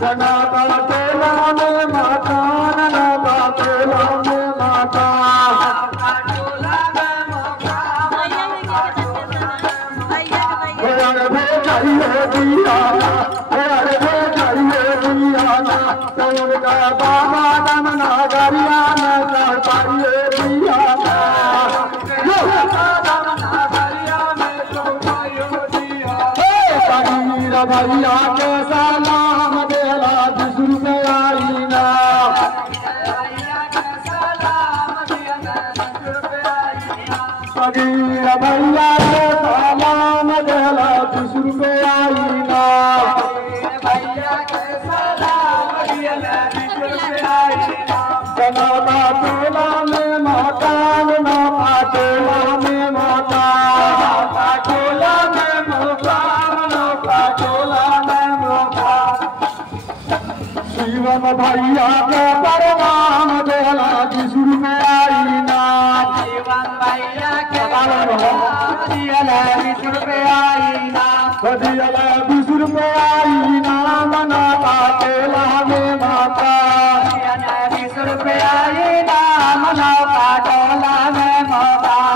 जना तेला में मकान ना तेला में मकान चाहिए दियाना चाहिए दियाना उनका बाबा दमना गरियाना चाहिए दियाना भैया के सलाम देला 20 रुपया आईना फकीर भैया के सलाम देला 20 रुपया आईना जनाता तेला में मकान ना पाटेला में मकान पाटेला में मकान ना पाटेला में मकान शिवम भैया के परनाम देला 20 रुपया आईना शिवम भैया के दियला 20 रुपया आईना दियला 20 रुपया आईना मना पाटेला में मकान दियला 20 रुपया आईना मना पाटेला में मकान